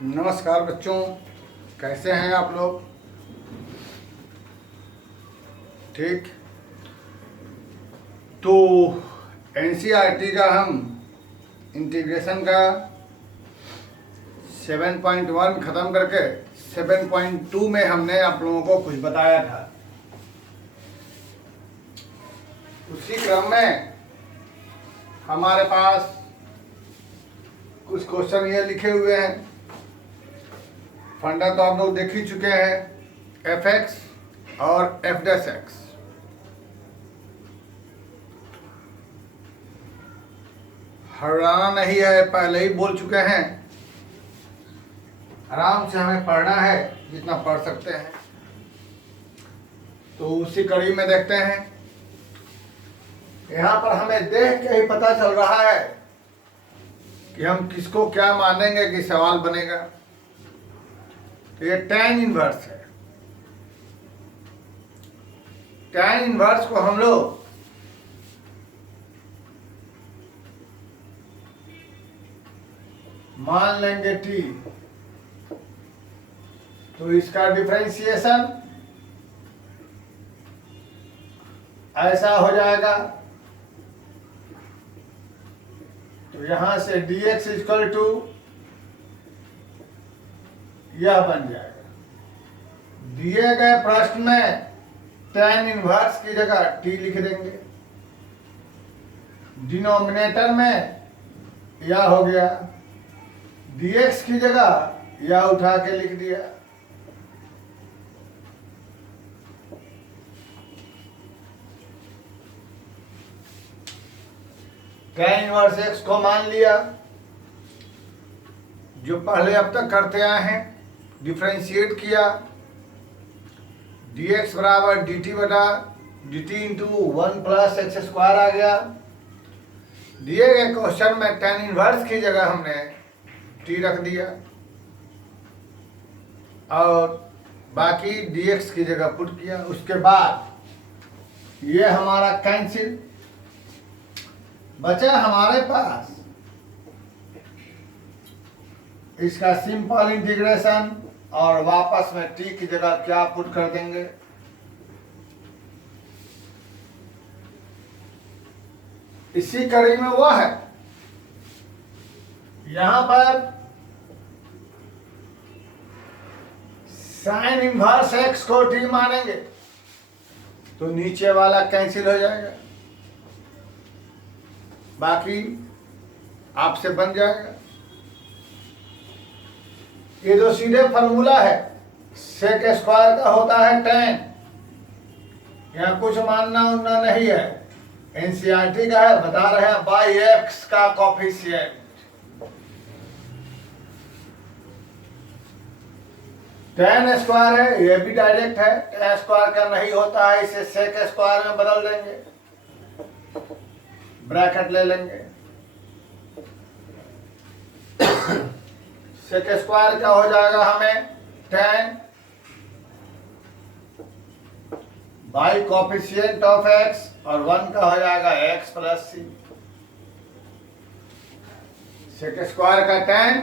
नमस्कार बच्चों, कैसे हैं आप लोग? ठीक। तो एनसीईआरटी का हम इंटीग्रेशन का 7.1 ख़त्म करके 7.2 में हमने आप लोगों को कुछ बताया था। उसी क्रम में हमारे पास कुछ क्वेश्चन ये लिखे हुए हैं। फंडा तो आप लोग देख ही चुके हैं, एफ एक्स और एफ डैश एक्स। हराना नहीं है, पहले ही बोल चुके हैं। आराम से हमें पढ़ना है जितना पढ़ सकते हैं। तो उसी कड़ी में देखते हैं। यहाँ पर हमें देख के ही पता चल रहा है कि हम किसको क्या मानेंगे कि सवाल बनेगा। तो ये tan इनवर्स है। tan इनवर्स को हम लोग मान लेंगे t। तो इसका डिफरेंशिएशन ऐसा हो जाएगा। तो यहां से dx इक्वल टू यह बन जाएगा। दिए गए प्रश्न में tan इनवर्स की जगह t लिख देंगे। डिनोमिनेटर में यह हो गया, dx की जगह यह उठा के लिख दिया। tan इनवर्स x को मान लिया, जो पहले अब तक करते आए हैं। डिफरेंशिएट किया, dx बराबर dt बटा dt into 1 plus X square आ गया। दिए गए क्वेश्चन में tan इनवर्स की जगह हमने t रख दिया और बाकी dx की जगह पुट किया। उसके बाद ये हमारा कैंसिल बचा हमारे पास इसका सिंपल इंटीग्रेशन, और वापस में t की जगह क्या पुट कर देंगे। इसी कड़ी में वह है, यहां पर साइन इनवर्स x को t मानेंगे तो नीचे वाला कैंसिल हो जाएगा, बाकी आपसे बन जाएगा। ये जो सीधे फॉर्मूला है सेक स्क्वायर का होता है tan। यहाँ कुछ मानना उनना नहीं है, एनसीईआरटी का है, बता रहे हैं बाई एक्स का कॉफिशिएंट। tan स्क्वायर है, ये भी डायरेक्ट है। tan स्क्वायर का नहीं होता है, इसे सेक स्क्वायर में बदल देंगे, ब्रैकेट ले लेंगे। सेक स्क्वायर का हो जाएगा हमें tan by coefficient of x, और 1 का हो जाएगा x प्लस सी। सेक स्क्वायर का tan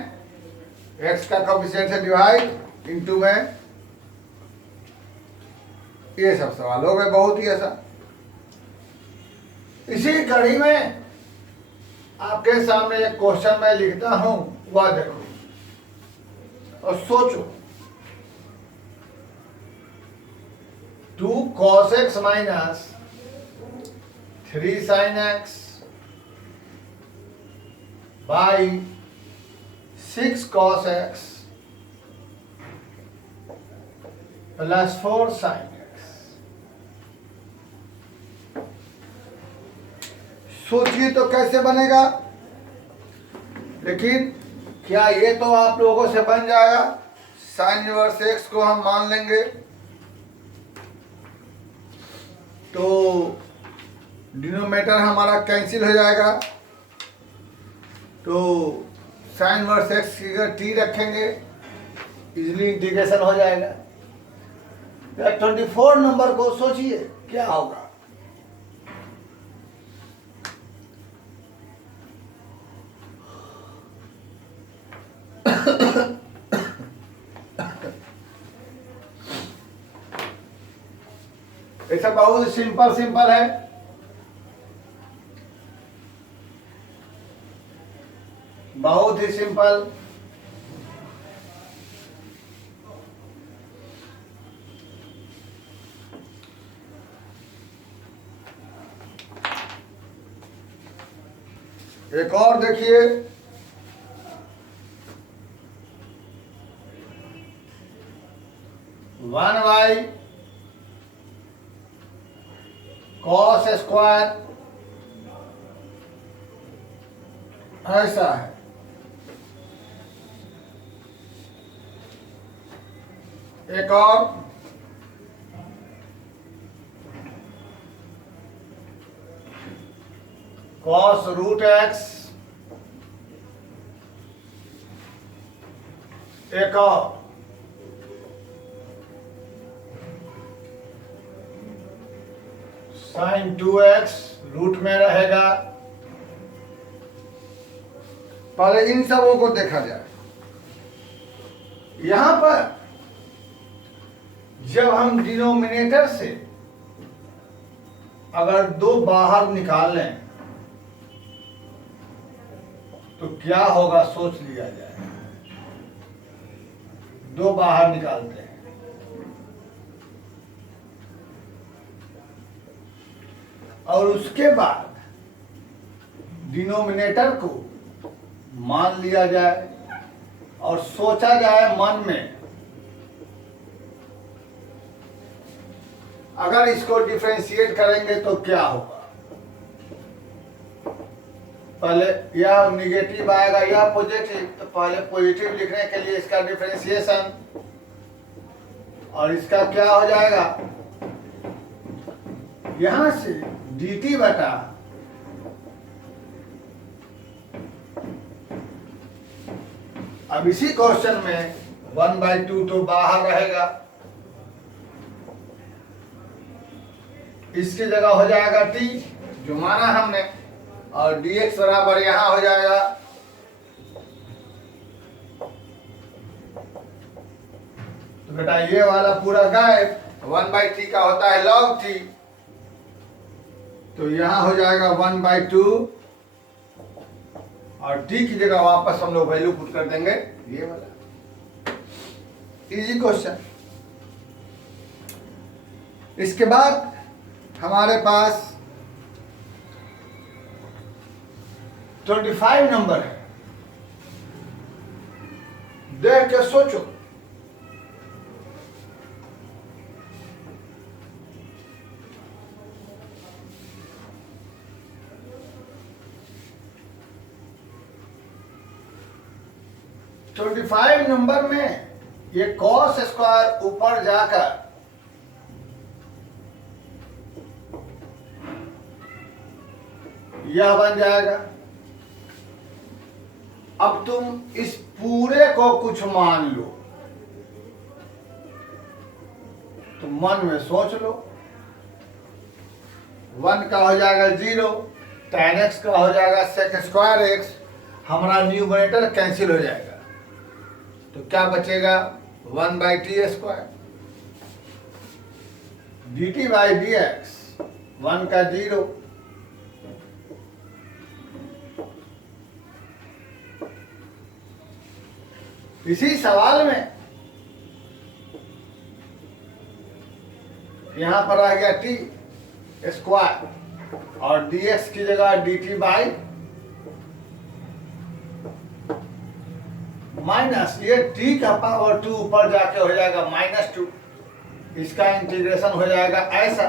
x का कॉफिशिएंट से डिवाइड इंटू में। ये सब सवाल हो गए बहुत ही ऐसा। इसी कड़ी में आपके सामने एक क्वेश्चन मैं लिखता हूं, वह देखो और सोचो। 2 cos x minus 3 sin x by 6 cos x plus 4 sin x। सोचिए तो कैसे बनेगा, लेकिन क्या ये तो आप लोगों से बन जाएगा। साइन इनवर्स एक्स को हम मान लेंगे तो डिनोमिनेटर हमारा कैंसिल हो जाएगा। तो साइन इनवर्स एक्स की जगह टी रखेंगे, इजीली इंटीग्रेशन हो जाएगा। 24 नंबर को सोचिए क्या होगा। ये सब बहुत सिंपल है। बहुत ही सिंपल। एक और देखिए, वन बाई कॉस स्क्वायर ऐसा है। एक और कॉस रूट एक्स, एक और साइन 2x रूट में रहेगा। पहले इन सबों को देखा जाए। यहां पर जब हम डिनोमिनेटर से अगर दो बाहर निकाल लें तो क्या होगा सोच लिया जाए। दो बाहर निकालते हैं, और उसके बाद डिनोमिनेटर को मान लिया जाए और सोचा जाए मन में, अगर इसको डिफरेंशिएट करेंगे तो क्या होगा। पहले यह निगेटिव आएगा, यह पॉजिटिव, तो पहले पॉजिटिव लिखने के लिए इसका डिफरेंशिएशन, और इसका क्या हो जाएगा, यहां से dt बटा अब इसी क्वेश्चन में 1/2 तो बाहर रहेगा, इसकी जगह हो जाएगा t जो माना हमने, और dx बराबर यहां हो जाएगा तो बेटा ये वाला पूरा गायब। 1/3 का होता है log t, तो यहां हो जाएगा 1/2 और t की जगह वापस हम लोग वैल्यू पुट कर देंगे ये वाला। Easy question. इसके बाद हमारे पास 25 नंबर है। देख के सोचो, तो 25 नंबर में ये कॉस स्क्वायर ऊपर जाकर यह बन जाएगा। अब तुम इस पूरे को कुछ मान लो, तो मन में सोच लो। 1 का हो जाएगा 0, tan x का हो जाएगा sec स्क्वायर x, हमारा न्यूमरेटर कैंसिल हो जाएगा, तो क्या बचेगा 1/t square, dt by dx, 1 का 0, इसी सवाल में यहां पर आ गया t स्क्वायर और dx की जगह dt बाई माइनस, ये t का पावर 2 ऊपर जाके हो जाएगा -2, इसका इंटीग्रेशन हो जाएगा ऐसा।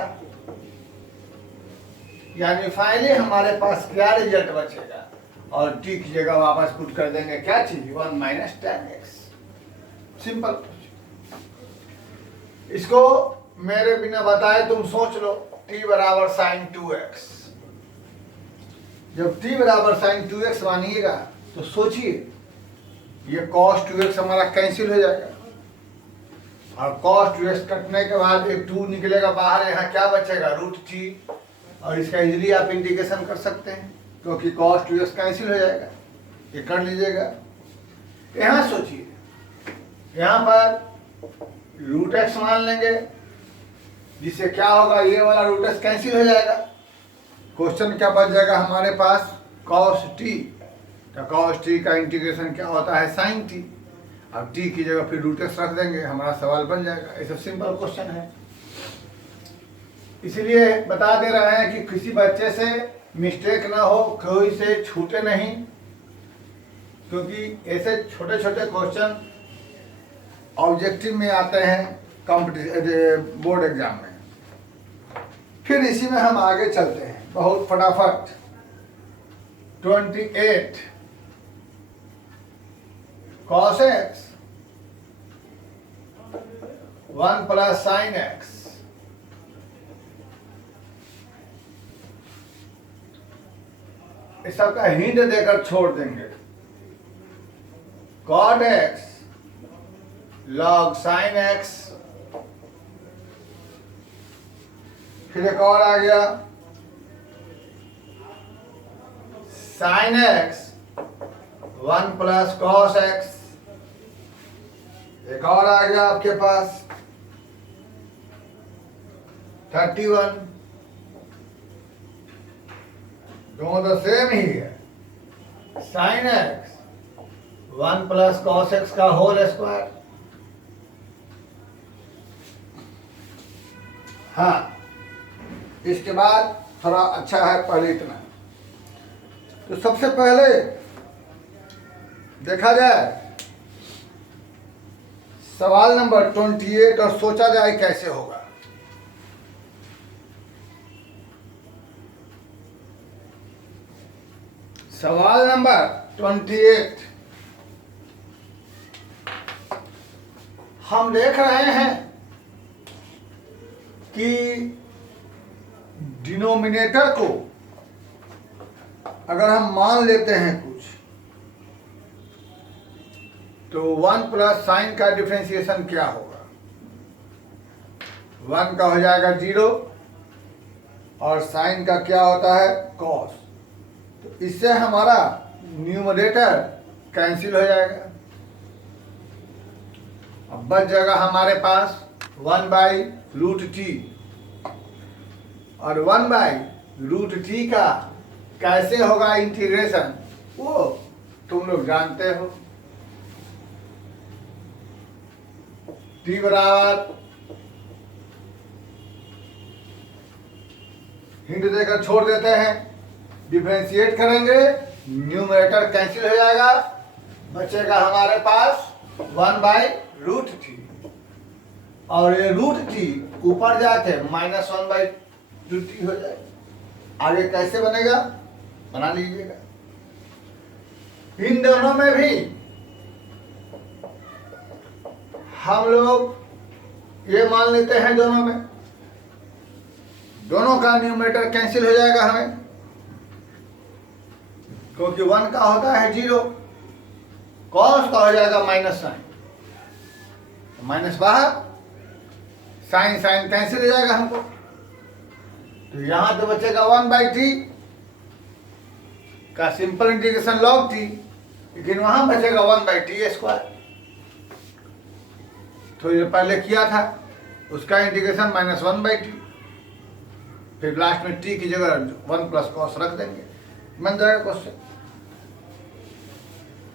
यानी फाइनली हमारे पास क्या रिजल्ट बचेगा, और t की जगह वापस पुट कर देंगे क्या चीज, 1 - tan x। सिंपल। इसको मेरे बिना बताए तुम सोच लो, t बराबर sin 2x। जब t बराबर sin 2x मानिएगा तो सोचिए ये cos 2x हमारा कैंसिल हो जाएगा, और cos 2x कटने के बाद एक 2 निकलेगा बाहर, यहाँ क्या बचेगा √t, और इसका इजीली आप इंटीग्रेशन कर सकते हैं क्योंकि cos 2x कैंसिल हो जाएगा। ये कर लीजिएगा। यहाँ सोचिए, यहाँ पर √x मान लेंगे, जिससे क्या होगा, ये वाला रूट एस कैंसिल हो जाएगा। क्वेश्चन क्या बच जाएगा हमारे पास, कॉस टी। तो कॉस टी का इंटीग्रेशन क्या होता है, साइन टी। अब टी की जगह फिर रूट एस रख देंगे, हमारा सवाल बन जाएगा। ये सब सिंपल क्वेश्चन है, इसलिए बता दे रहे हैं कि किसी बच्चे से मिस्टेक ना हो, कोई से छूटे नहीं, क्योंकि ऐसे छोटे छोटे क्वेश्चन ऑब्जेक्टिव में आते हैं बोर्ड एग्जाम में। फिर इसी में हम आगे चलते हैं बहुत फटाफट। 28 cos x 1 plus sign x, इस सबका हिंट देकर छोड़ देंगे। cot x log sin x, फिर एक और आ गया sin x 1 plus cos x, एक और आ गया आपके पास 31, दोनों तो सेम ही है, sin x 1 plus cos x का होल स्क्वायर। हाँ, इसके बाद थोड़ा अच्छा है, पहले इतना। तो सबसे पहले देखा जाए सवाल नंबर 28 और सोचा जाए कैसे होगा। सवाल नंबर 28 हम देख रहे हैं कि डिनोमिनेटर को अगर हम मान लेते हैं कुछ, तो 1 प्लस साइन का डिफरेंशिएशन क्या होगा, 1 का हो जाएगा 0 और साइन का क्या होता है, कॉस। तो इससे हमारा न्यूमरेटर कैंसिल हो जाएगा। अब बच जाएगा हमारे पास 1/√t, और 1/√t का कैसे होगा इंटीग्रेशन, वो तुम लोग जानते हो। t बराबर, हिंट देकर छोड़ देते हैं, डिफरेंशिएट करेंगे, न्यूमरेटर कैंसिल हो जाएगा, बचेगा हमारे पास 1/√t, और ये √t ऊपर जाके -1/√t हो जाएगा। आगे कैसे बनेगा, बना लीजिएगा। इन दोनों में भी हम लोग ये मान लेते हैं, दोनों का न्यूमरेटर कैंसिल हो जाएगा हमें, क्योंकि 1 का होता है 0, कॉस का हो जाएगा माइनस साइन, माइनस बाहर, साइन साइन कैंसिल हो जाएगा हमको। तो यहां तो बचेगा 1/t का सिंपल इंटीग्रेशन log t, लेकिन वहां बचेगा 1/t²। तो ये पहले किया था, उसका इंटीग्रेशन -1/t, फिर लास्ट में t की जगह 1 प्लस कॉस रख देंगे, बन जाएगा क्वेश्चन।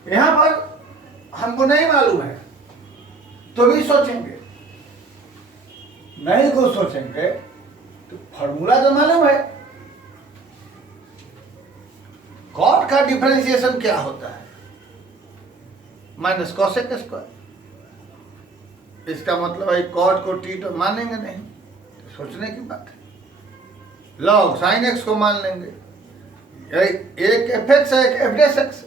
यहां पर हमको नहीं मालूम है तो भी सोचेंगे, नहीं को सोचेंगे तो फॉर्मूला तो मालूम है। कॉट का डिफरेंशिएशन क्या होता है, माइनस कॉसेक स्क्वायर। इसका मतलब है कॉट को टी तो मानेंगे नहीं, सोचने की बात है। लॉग साइन एक्स को मान लेंगे, एक एफ एक्स है, एक एफ डैश एक्स,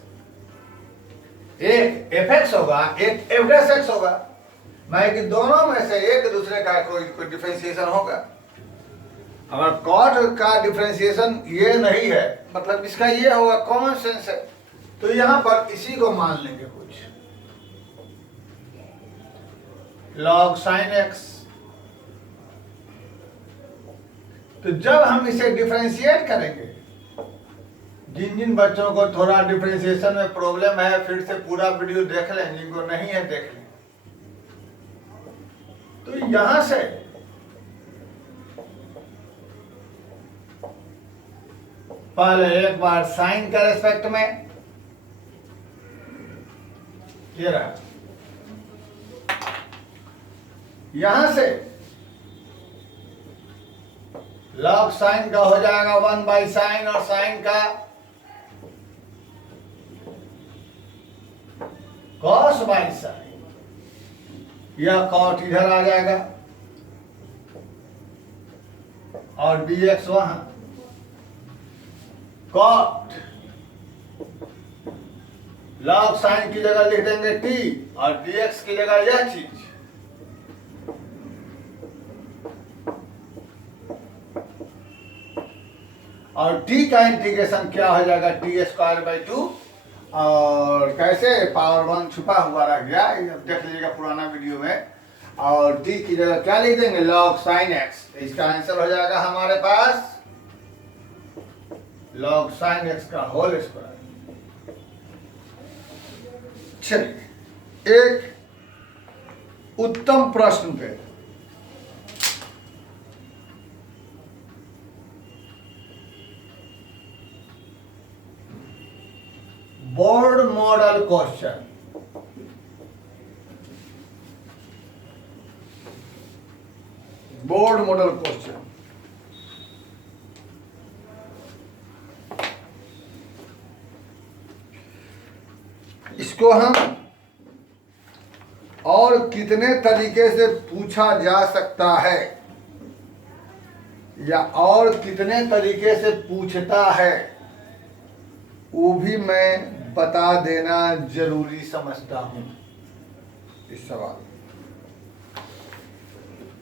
एक एफ एक्स होगा, एक एफ डैश एक्स होगा, मैं कि दोनों में से एक दूसरे का कोई डिफरेंशिएशन होगा। अगर कॉट का डिफरेंशिएशन ये नहीं है, मतलब इसका ये होगा, कॉमन सेंस है, तो यहां पर इसी को मान लेंगे कुछ, लॉग साइन एक्स। तो जब हम इसे डिफरेंशिएट करेंगे, जिन जिन बच्चों को थोड़ा डिफरेंशिएशन में प्रॉब्लम है, फिर से पूरा वीडियो देख लें, जिनको नहीं है देख लें। तो यहां से पहले एक बार साइन के रेस्पेक्ट में, ये रहा, यहां से लॉग साइन का हो जाएगा 1/sin और साइन का cos/sin, यह cot इधर आ जाएगा और dx वहां, cot लॉग साइन की जगह लिख देंगे t और dx की जगह यह चीज, और t का इंटीग्रेशन क्या हो जाएगा, t²/2, और कैसे पावर 1 छुपा हुआ रह गया, देख लीजिएगा पुराना वीडियो में, और t की जगह क्या लिख देंगे, log sin x, इसका आंसर हो जाएगा हमारे पास log sin x का होल स्क्वायर। चलिए एक उत्तम प्रश्न पे, board model question, board model question, इसको हम और कितने तरीके से पूछा जा सकता है या और कितने तरीके से पूछता है, वो भी मैं बता देना जरूरी समझता हूं। इस सवाल,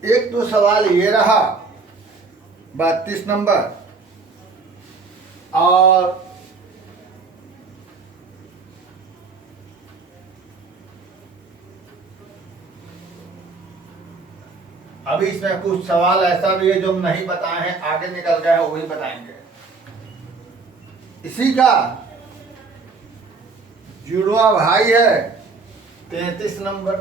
एक तो सवाल ये रहा 32 नंबर, और अभी इसमें कुछ सवाल ऐसा भी है जो हम नहीं बताए हैं, आगे निकल गए हैं, वो भी बताएंगे। इसी का जुड़वा भाई है 33 नंबर,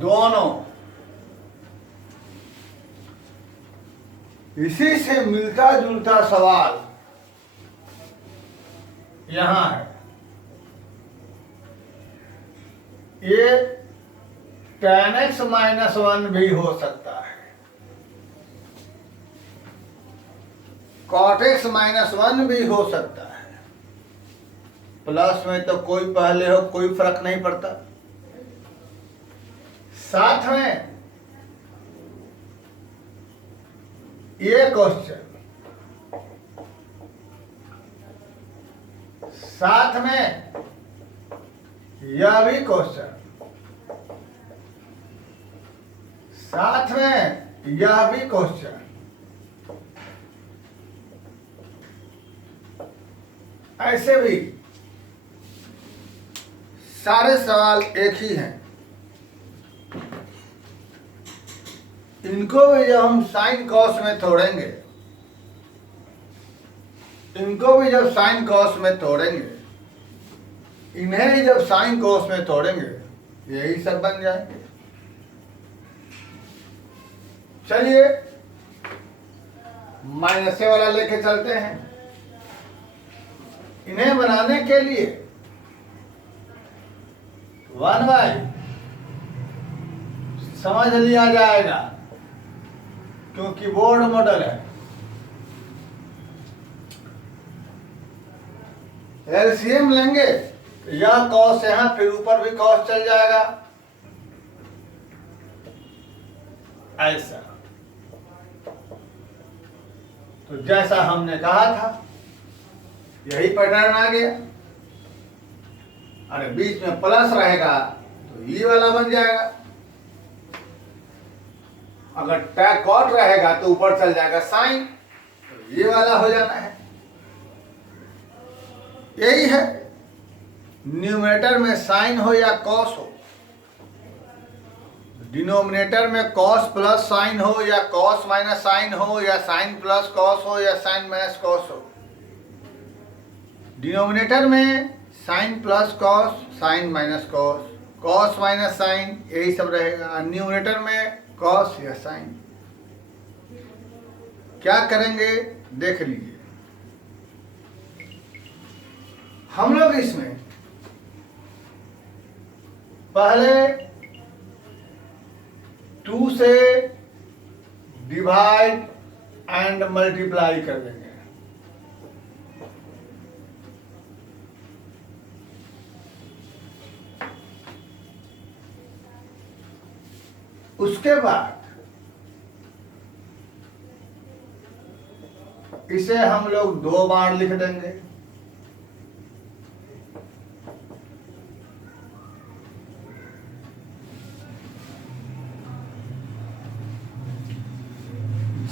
दोनों इसी से मिलता जुलता सवाल यहां है, ये tan x - 1 भी हो सकता है, cot x - 1 भी हो सकता है, प्लस में तो कोई पहले हो कोई फर्क नहीं पड़ता, साथ में ये क्वेश्चन, साथ में यह भी क्वेश्चन, साथ में यह भी क्वेश्चन, ऐसे भी सारे सवाल एक ही हैं। इनको भी जब हम साइन कॉस में तोड़ेंगे, इनको भी जब साइन कॉस में तोड़ेंगे, इन्हें ही जब साइन कॉस में तोड़ेंगे, यही सब बन जाएंगे। चलिए माइनस वाला लेके चलते हैं। इन्हें बनाने के लिए 1/, समझ लिया जाएगा क्योंकि बोर्ड मॉडल है, एलसीएम लेंगे, यह कॉस यहां, फिर ऊपर भी कॉस चल जाएगा, ऐसा। तो जैसा हमने कहा था यही पैटर्न आ गया, अरे बीच में प्लस रहेगा तो ये वाला बन जाएगा, अगर टैग कॉट रहेगा तो ऊपर चल जाएगा साइन, तो ये वाला हो जाना है। यही है, न्यूमरेटर में साइन हो या कॉस हो, डिनोमिनेटर में कॉस प्लस साइन हो या कॉस माइनस साइन हो या साइन प्लस कॉस हो या साइन माइनस कॉस हो, डिनोमिनेटर में sine plus cos, sine minus cos, cos minus sine, यही सब रहेगा। न्यूमरेटर में कॉस या साइन। क्या करेंगे देख लीजिए। हम लोग इसमें पहले 2 से डिवाइड एंड मल्टीप्लाई कर देंगे। उसके बाद इसे हम लोग 2 बार लिख देंगे।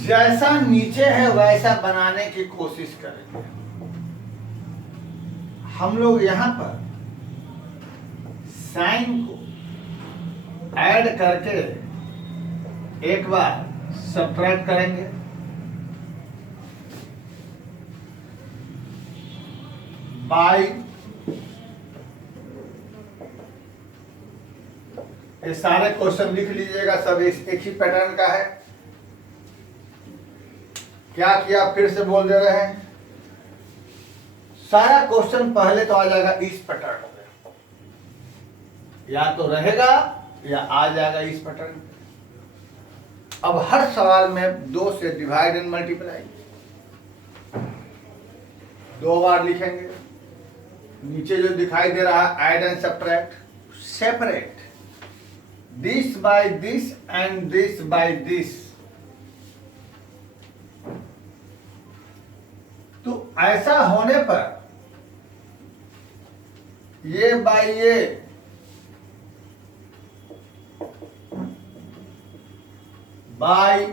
जैसा नीचे है वैसा बनाने की कोशिश करेंगे। हम लोग यहां पर साइन को ऐड करके एक बार सब्ट्रैक्ट करेंगे। बाई ये सारे क्वेश्चन लिख लीजिएगा, सब एक ही पैटर्न का है। क्या किया फिर से बोल दे रहे हैं। सारा क्वेश्चन पहले तो आ जाएगा इस पैटर्न में, या तो रहेगा या आ जाएगा इस पैटर्न में। अब हर सवाल में 2 से डिवाइड एंड मल्टीप्लाई 2 बार लिखेंगे। नीचे जो दिखाई दे रहा है add and subtract, separate this by this and this by this. तो ऐसा होने पर ये बाय ये बाय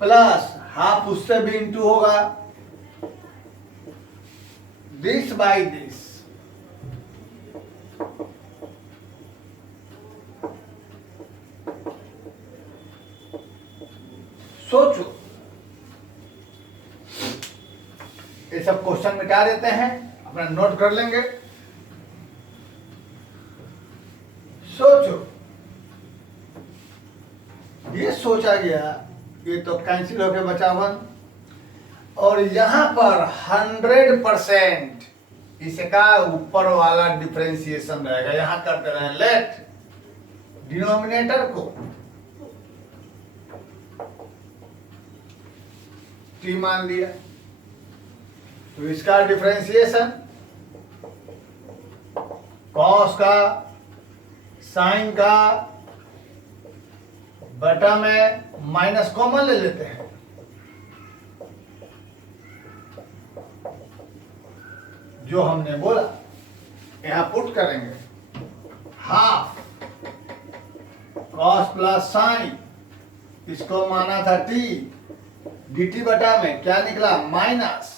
प्लस हाफ उससे भी इंटू होगा, दिस बाय दिस। सोचो, ये सब क्वेश्चन मिटा देते हैं, अपना नोट कर लेंगे। सोचो, ये सोचा गया, ये तो कैंसिल होके बचा 1, और यहां पर 100% इसका ऊपर वाला डिफरेंशिएशन रहेगा। यहां करते रहे, लेट डिनोमिनेटर को टी मान लिया, तो इसका डिफरेंशिएशन कॉस का साइन का बटा में माइनस कॉमन ले लेते हैं, जो हमने बोला यहां पुट करेंगे। हाफ कॉस प्लस साइन, इसको माना था टी, dt बटा में क्या निकला माइनस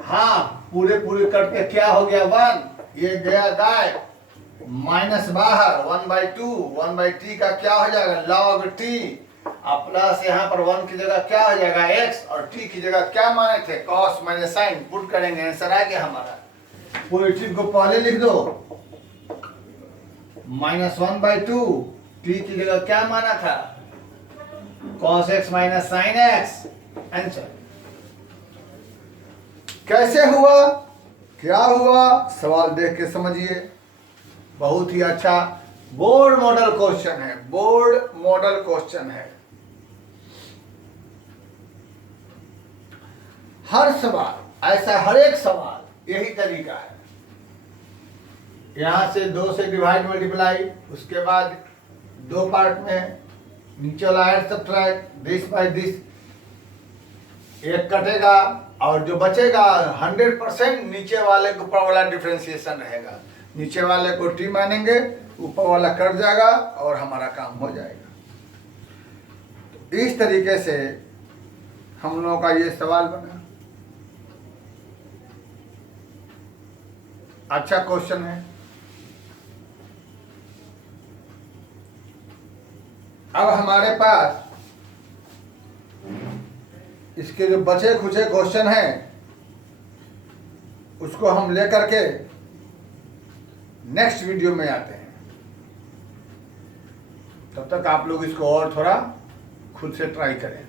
हाफ, पूरे पूरे करके क्या हो गया 1, ये गया गाय, माइनस बाहर 1/2, 1/t का क्या हो जाएगा log t, और प्लस यहाँ पर 1 की जगह क्या हो जाएगा x, और t की जगह क्या माने थे cos माइनस साइन, पुट करेंगे, आंसर आ गया हमारा। पूरी चीज को पहले लिख दो, -1/2, t की जगह क्या माना था cos x minus sine x, answer. कैसे हुआ, क्या हुआ, सवाल देख के समझिए। बहुत ही अच्छा बोर्ड मॉडल क्वेश्चन है, बोर्ड मॉडल क्वेश्चन है। हर सवाल ऐसा, हर एक सवाल यही तरीका है। यहां से 2 से डिवाइड मल्टीप्लाई, उसके बाद 2 पार्ट में नीचे वाला add subtract, this by this, एक कटेगा और जो बचेगा 100% नीचे वाले के ऊपर वाला डिफरेंशिएशन रहेगा। नीचे वाले को टी मानेंगे, ऊपर वाला कट जाएगा और हमारा काम हो जाएगा। तो इस तरीके से हम लोगों का ये सवाल बना। अच्छा क्वेश्चन है। अब हमारे पास इसके जो बचे खुचे क्वेश्चन हैं उसको हम लेकर के नेक्स्ट वीडियो में आते हैं। तब तक आप लोग इसको और थोड़ा खुद से ट्राई करें।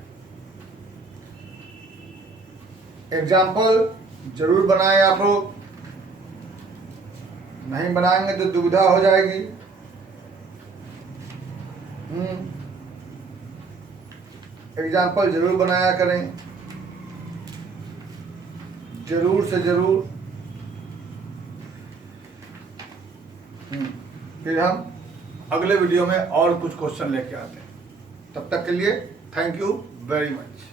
एग्जाम्पल जरूर बनाएं आप लोग, नहीं बनाएंगे तो दुविधा हो जाएगी। एग्जाम्पल जरूर बनाया करें, जरूर से जरूर। फिर हम अगले वीडियो में और कुछ क्वेश्चन लेके आते हैं। तब तक के लिए थैंक यू वेरी मच।